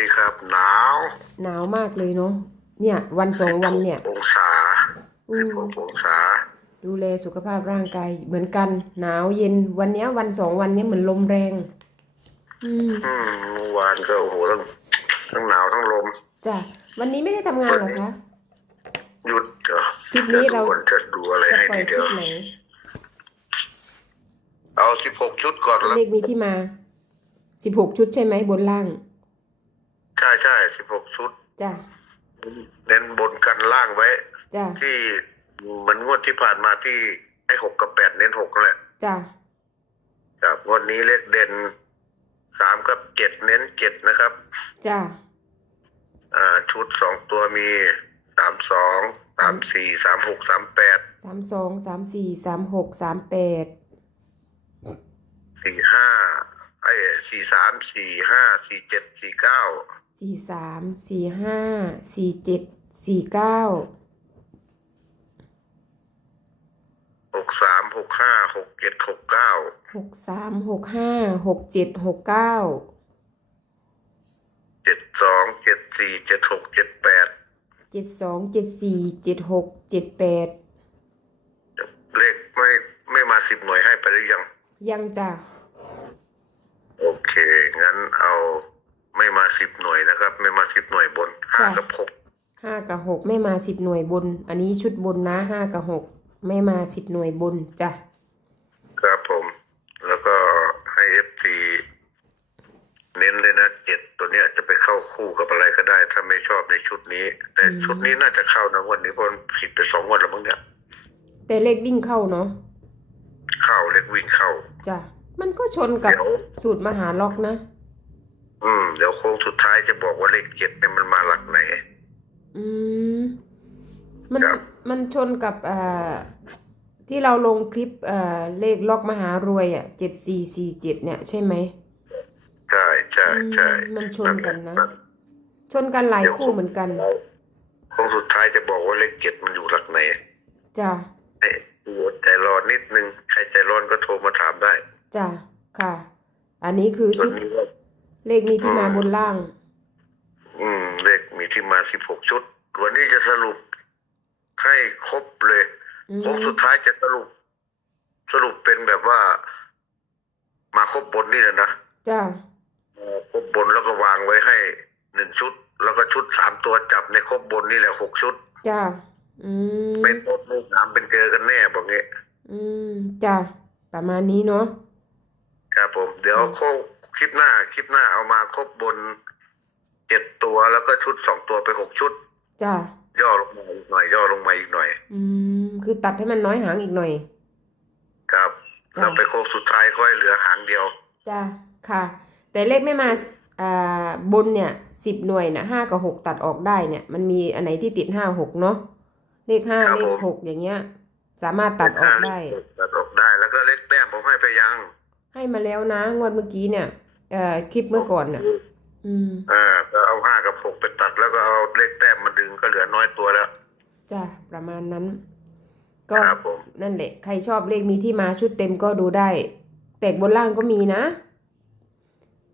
ดีครับ หนาว หนาวมากเลยเนาะเนี่ย วันสองวันเนี่ยองศาอืมหกองศา ดูแลสุขภาพร่างกายเหมือนกัน หนาวเย็นวันเนี้ย วันสองวันเนี้ยเหมือนลมแรง อืมอืมเมื่อวานก็โอ้โหทั้งทั้งหนาวทั้งลมจ้ะวันนี้ไม่ได้ทำงานเหรอคะหยุดเดี๋ยวคลิปนี้เราจะดูจะดูอะไรจะให้ปล่อดียคเดี๋ลิยวปไหนเอาสิบหกชุดก่อนแล้วเลขมีที่มาสิบหกชุดใช่ไหมบนล่าง ใช่ใช่สิบหกชุด จ้ะ เน้นบนกันล่างไว้ จ้ะ ที่เหมือนงวดที่ผ่านมาที่ให้หกกับแปดเน้นหกนั่นแหละจ้ะ ครับงวดนี้เลขเด่นสามกับเจ็ดเน้นเจ็ดนะครับ จ้ะ อ่า ชุดสองตัวมีสามสองสามสี่สามหกสามแปดสามสองสามสี่สามหกสามแปด สี่ห้าไอ้สี่สามสี่ห้าสี่เจ็ดสี่เก้า สี่สามสี่ห้าสี่เจ็ดสี่เก้าหกสามหกห้าหกเจ็ดหกเก้าหกสามหกห้าหกเจ็ดหกเก้าเจ็ดสองเจ็ดสี่เจ็ดหกเจ็ดแปดเจ็ดสองเจ็ดสี่เจ็ดหกเจ็ดแปดเลขไม่ไม่มาสิบหน่วยให้ไปหรือยัง ยังจ้ะ โอเค งั้นเอาไม่มา สิบหน่วยนะครับ ไม่มาสิบหน่วยบนห้ากับหกห้ากับหกไม่มาสิบหน่วยบน อันนี้ชุดบนนะห้ากับหกไม่มาสิบหน่วยบนจ้ะครับผม แล้วก็ให้เอฟซีเน้นเลยนะเจ็ดตัวเนี้ยจะไปเข้าคู่กับอะไรก็ได้ ถ้าไม่ชอบในชุดนี้ แต่ชุดนี้น่าจะเข้านะวันนี้เพราะมันผิดไปสองวันแล้วมั้งเนี่ย แต่เลขวิ่งเข้าเนาะเข้าเล็กวิ่งเข้าจ้ะมันก็ชนกับเดี๋ยวสูตรมหาล็อกนะ อืม เดี๋ยวโค้งสุดท้ายจะบอกว่าเลขเจ็ดเนี่ยมันมาหลักไหน อืม มันครับ มันชนกับเอ่อที่เราลงคลิปเอ่อเลขล็อกมหารวยอะเจ็ดสี่สี่เจ็ดเนี่ยใช่ไหมใช่ใช่ใช่อืมมันชนกันนะ ชนกันหลายคู่เหมือนกันโค้งสุดท้ายจะบอกว่าเลขเจ็ดมันอยู่หลักไหนจ้ะให้ดูใจร้อนนิดนึง ใครใจร้อนก็โทรมาถามได้จ้ะค่ะ อันนี้คือส่วชุนดนี้ก็ เลขมีที่มาบนล่าง อืม เลขมีที่มาสิบหกชุด วันนี้จะสรุปให้ครบเลยอืมโค้งสุดท้ายจะสรุป สรุปเป็นแบบว่า มาครบบนนี่แหละนะจ้ะมาครบบนแล้วก็วางไว้ให้หนึ่งชุด แล้วก็ชุดสามตัวจับในครบบนนี่แหละหกชุด จ้ะอืมเป็นต้นลูกน้ำเป็นเจอกันแน่บอกงี้อืมจ้ะประมาณนี้เนาะครับผม เดี๋ยวโค้งค ลิปหน้าคลิปหน้าเอามาครบบนเจ็ดตัวแล้วก็ชุดสองตัวไปหกชุด จ้ะ ย่อลงมาอีกหน่อย ย่อลงมาอีกหน่อย อืม คือตัดให้มันน้อยหางอีกหน่อย ครับจ้ะแล้วไปโค้งสุดท้ายค่อยเหลือหางเดียว จ้ะ ค่ะ แต่เลขไม่มาอ่าบนเนี่ยสิบหน่วยนะห้ากับหกตัดออกได้เนี่ย มันมีอันไหนที่ติดห้าหกเนาะเลขห้าครับเลขผม หกอย่างเงี้ย สามารถตัดออกได้ ตัดออกได้ แล้วก็เล็กแต้มผมให้ไปยัง ให้มาแล้วนะงวดเมื่อกี้เนี่ย เอ่อคลิปเมื่อก่อนเนี่ยอืมอ่าก็เอาห้ากับหกไปตัดแล้วก็เอาเลขแต้มมาดึงก็เหลือน้อยตัวแล้ว จ้ะประมาณนั้น ก็ครับผม นั่นแหละ ใครชอบเลขมีที่มาชุดเต็มก็ดูได้ แตกบนล่างก็มีนะ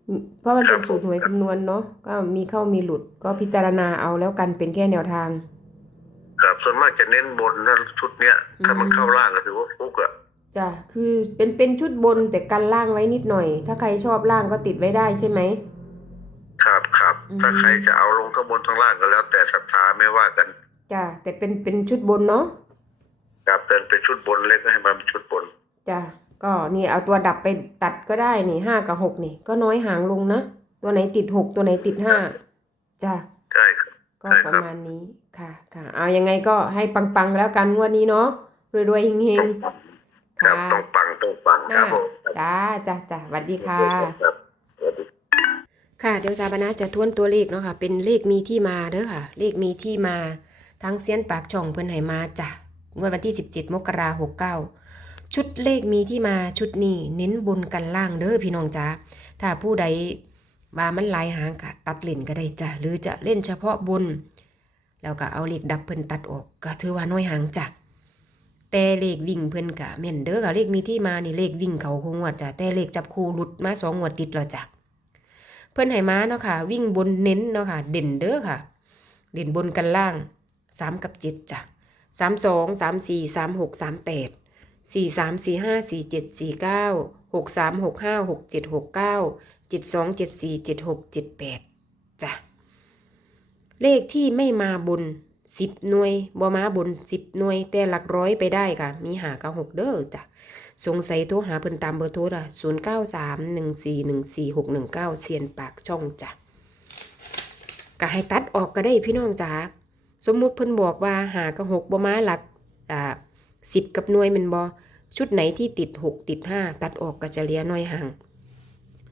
อืมเพราะมันเป็นสูตรหน่วยคำนวณเนาะก็มีเข้ามีหลุดก็พิจารณาเอาแล้วกันเป็นแค่แนวทาง ครับส่วนมากจะเน้นบนนะชุดเนี้ย ถ้ามันอืมเข้าล่างก็ถือว่าฟุกอะ จ้ะคือเป็นเป็นชุดบนแต่กันล่างไว้นิดหน่อย ถ้าใครชอบล่างก็ติดไว้ได้ใช่ไหมครับครับอืมถ้าใครจะเอาลงข้างบนข้างล่างก็แล้ว แต่ศรัทธาไม่ว่ากันจ้ะแต่เป็นเป็นชุดบนเนาะครับเดินเป็นชุดบนเล็กก็ให้มันเป็นชุดบนจ้ะก็นี่เอาตัวดับไปตัดก็ได้นี่ห้ากับหกนี่ ก็น้อยหางลงนะตัวไหนติดหกตัวไหนติดห้าจ้ะใช่ครับก็ใช่ปครัระบมาณนี้ค่ะ ค่ะ เอายังไงก็ให้ปังๆแล้วกันงวดนี้เนาะรวยๆเฮงๆ ครับค่ะต้องปังต้องปังครับผมจ้าจ้าจ้าสวัสดีค่ะครับสวัสดีค่ะเดี๋ยวจาบานะจะทวนตัวเลขเนาะค่ะ เป็นเลขมีที่มาเด้อค่ะ เลขมีที่มา ทั้งเซียนปากช่องเพิ่นให้มาจ้ะงวดวันที่ 17 มกราหกเก้าชุดเลขมีที่มาชุดนี้เน้นบนกันล่างเด้อพี่น้องจ้าถ้าผู้ใดว่ามันหลายหางก็ตัดเล่นก็ได้จ้ะหรือจะเล่นเฉพาะบน แล้วก็เอาเลขดับเพิ่นตัดออก ก็ถือว่าน้อยหางจ้ะ แต่เลขวิ่งเพิ่นก็แม่นเด้อค่ะเลขมีที่มานี่เลขวิ่งเขาคงงวดจ้ะแต่เลขจับคู่หลุดมาสองงวดติดแล้วจ้ะเพิ่นให้มาเนาะค่ะ วิ่งบนเน้นเนาะค่ะ เด่นเด้อค่ะ เด่นบนกันล่างสามกับเจ็ดจ้ะสามสองสามสี่สามหกสามแปดสี่สามสี่ห้าสี่เจ็ดสี่เก้าหกสามหกห้าหกเจ็ดหกเก้าเจ็ดสองเจ็ดสี่เจ็ดหกเจ็ดแปดจ้ะเลขที่ไม่มาบน สิบหน่วยบ่มาบนสิบหน่วย แต่หลักร้อยไปได้ค่ะ มีหากับหกเด้อจ้ะสงสัยโทรหาเพิ่นตามเบอร์โทรละศูนย์เก้าสามหนึ่งสี่หนึ่งสี่หกหนึ่งเก้าเซียนปากช่องจ้ะก็ให้ตัดออกก็ได้พี่น้องจ๋าสมมุติเพิ่นบอกว่าหากับหกบ่มาหลักอ่าสิบกับหน่วยมันบอชุดไหนที่ติดหกติดห้าตัดออกก็จะเลี้ยน้อยห่าง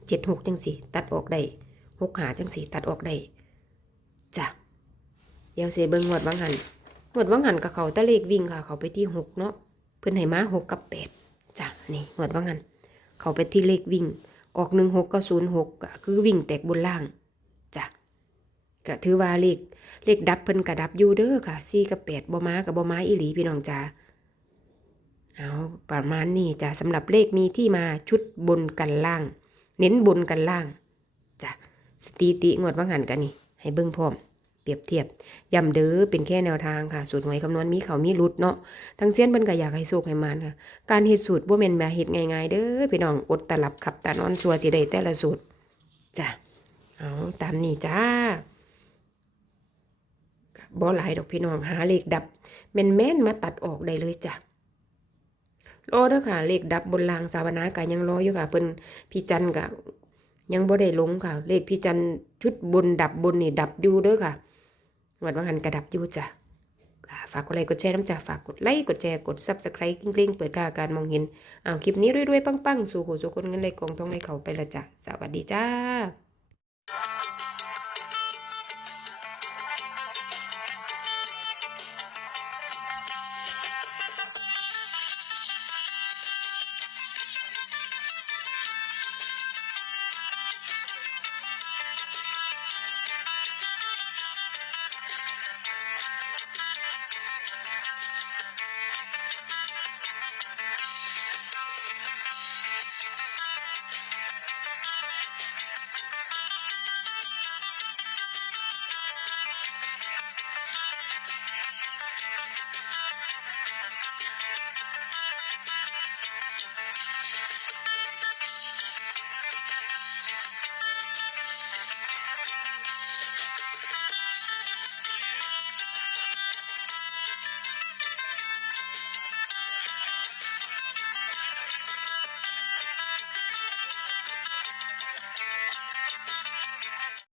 เจ็ดหกจังสี่ตัดออกได้หกหาจังสี่ตัดออกได้จ้ะ เดี๋ยวเสเบิ่งงวดวังหันงวดวังหันกับเขาตะเลขวิ่งค่ะ เขาไปที่หกเนาะเพิ่นให้มาหกกับแปดจ้ะนี่หมดว่างหันเขาไปที่เลขวิ่ง ออกหนึ่งหกก็ศูนย์หกก็คือวิ่งแตกบนล่างจ้ะก็ถือว่าเลขเลขดับเพิ่นกระดับอยู่เด้อค่ะสี่กับแปดบ่มากับบ่มาอีหลีพี่น้องจ้าเอาประมาณนี้จ้ะสำหรับเลขมีที่มาชุดบนกันล่าง เน้นบนกันล่างจ้ะสถิติงวดว่างหันกันนี่ ให้เบิ่งพร้อม เปรียบเทียบย้ำเด้อเป็นแค่แนวทางค่ะ สูตรหวยคำนวณมีเขามีรุดเนาะทั้งเสี้ยนเพิ่นก็อยากให้โชคให้มานค่ะ การเฮ็ดสูตรบ่แม่นแบบเฮ็ดง่ายๆเด้อพี่น้องอดตะหลับขับตานอนชัวร์สิได้แต่ละสูตรจ้ะเอาตามนี้จ้าบ่หลายดอกพี่น้องหาเลขดับแม่นๆมาตัดออกได้เลยจ้ะรอเด้อค่ะเลขดับบนรางสาวนาก็ยังรออยู่ค่ะเพิ่นพี่จันก็ยังบ่ได้ลงค่ะ เลขพี่จันชุดบนดับบนนี่ดับอยู่เด้อค่ะ หวัดว่าหันกระดับยู่จ้ะฝากกดไลค์กดแชร์น้ำจ่าฝากกดไลค์กดแชร์กด subscribe กริ๊งๆ เปิดกาการมองเห็นอ้าวคลิปนี้รวยๆ ปังๆ สู่หูสู่คนเงินเลยกองทองในเขาไปละจ้ะ สวัสดีจ้า